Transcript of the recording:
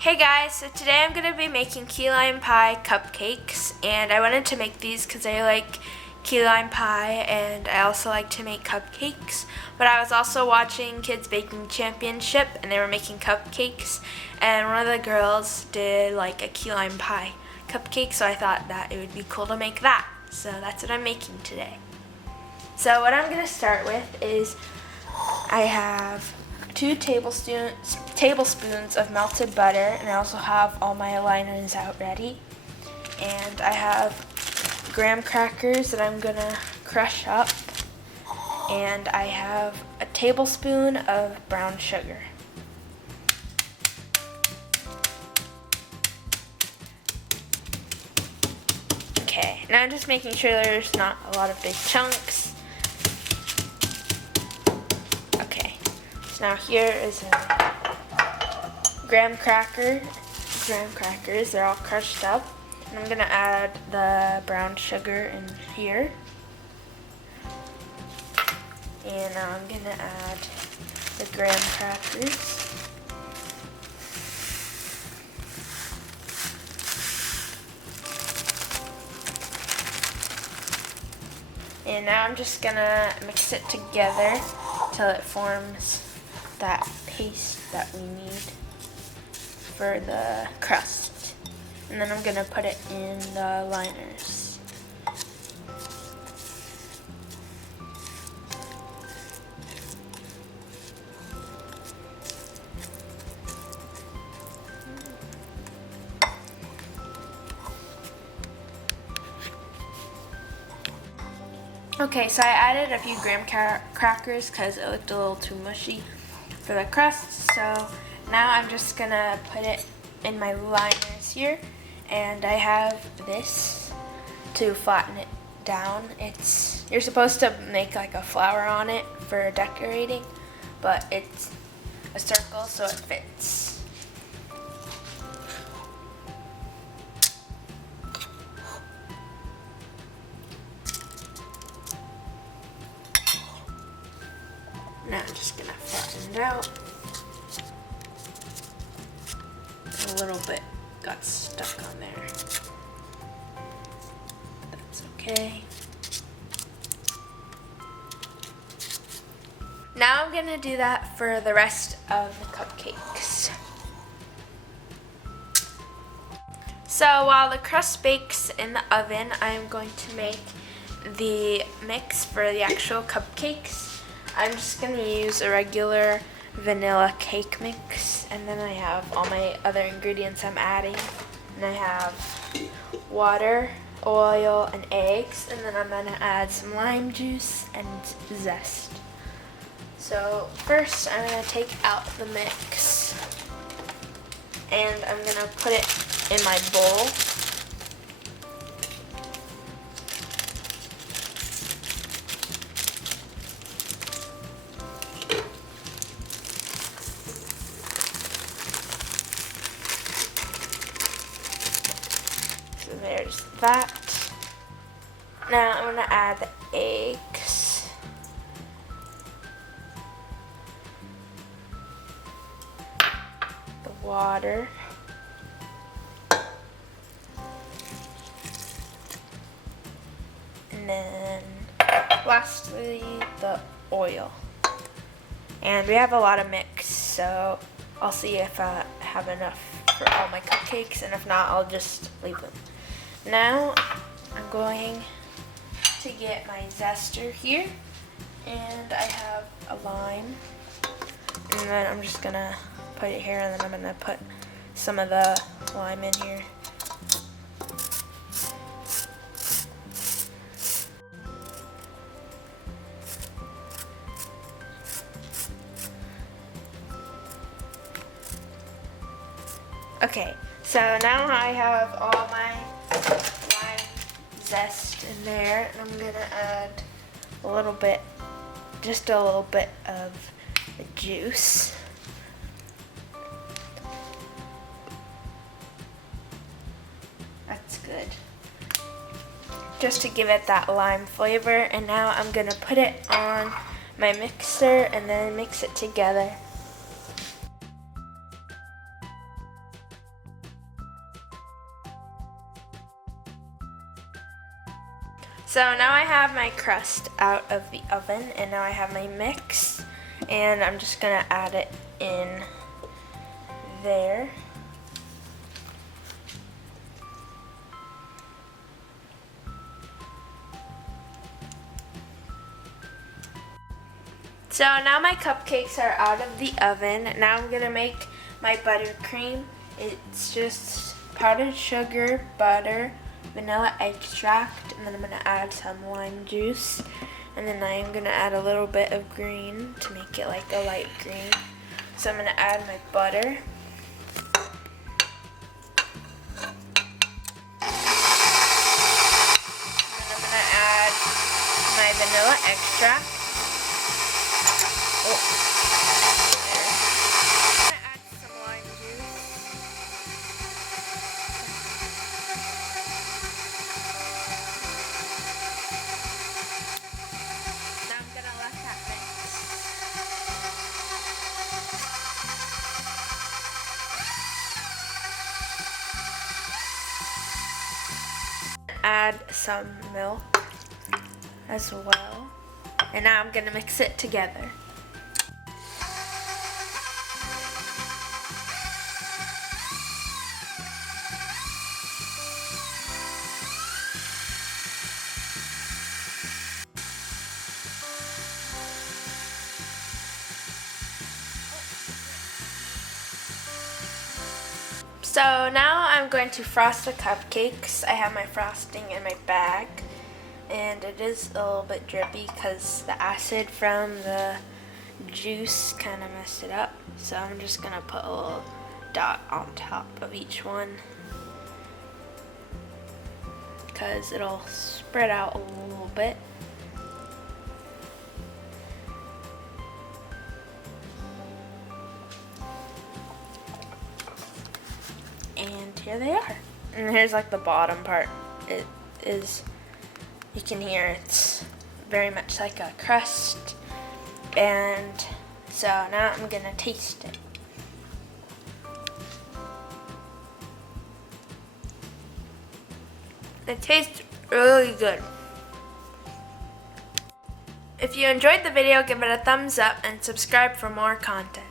Hey guys, so today I'm going to be making key lime pie cupcakes, and I wanted to make these because I like key lime pie and I also like to make cupcakes, but I was also watching Kids Baking Championship and they were making cupcakes, and one of the girls did like a key lime pie cupcake, so I thought that it would be cool to make that, so that's what I'm making today. So what I'm going to start with is I have 2 tablespoons of melted butter, and I also have all my aligners out ready. And I have graham crackers that I'm gonna crush up, and I have a tablespoon of brown sugar. Okay, now I'm just making sure there's not a lot of big chunks. Now here is a graham crackers, they're all crushed up. And I'm gonna add the brown sugar in here. And now I'm gonna add the graham crackers. And now I'm just gonna mix it together till it forms that paste that we need for the crust. And then I'm gonna put it in the liners. Okay, so I added a few graham crackers because it looked a little too mushy for the crust, so now I'm just gonna put it in my liners here, and I have this to flatten it down. You're supposed to make like a flower on it for decorating, but it's a circle so it fits. Now I'm just gonna flatten it out. A little bit got stuck on there. That's okay. Now I'm gonna do that for the rest of the cupcakes. So while the crust bakes in the oven, I'm going to make the mix for the actual cupcakes. I'm just going to use a regular vanilla cake mix, and then I have all my other ingredients I'm adding. And I have water, oil, and eggs, and then I'm going to add some lime juice and zest. So first I'm going to take out the mix, and I'm going to put it in my bowl. So there's that. Now I'm going to add the eggs. The water. And then lastly the oil. And we have a lot of mix, so I'll see if I have enough for all my cupcakes, and if not, I'll just leave them. Now I'm going to get my zester here, and I have a lime, and then I'm just gonna put it here, and then I'm gonna put some of the lime in here. Okay, so now I have all my lime zest in there, and I'm gonna add a little bit, just a little bit of the juice. That's good. Just to give it that lime flavor, and now I'm gonna put it on my mixer and then mix it together. So now I have my crust out of the oven, and now I have my mix, and I'm just gonna add it in there. So now my cupcakes are out of the oven. Now I'm gonna make my buttercream. It's just powdered sugar, butter, vanilla extract, and then I'm gonna add some lime juice. And then I am gonna add a little bit of green to make it like a light green. So I'm gonna add my butter. And then I'm gonna add my vanilla extract. Oh, there. I'm gonna add some lime juice. Now I'm gonna let that mix. Add some milk as well. And now I'm gonna mix it together. So now I'm going to frost the cupcakes. I have my frosting in my bag, and it is a little bit drippy because the acid from the juice kind of messed it up. So I'm just gonna put a little dot on top of each one because it'll spread out a little bit. And here they are. And here's like the bottom part. It is, you can hear it's very much like a crust. And so now I'm gonna taste it. It tastes really good. If you enjoyed the video, give it a thumbs up and subscribe for more content.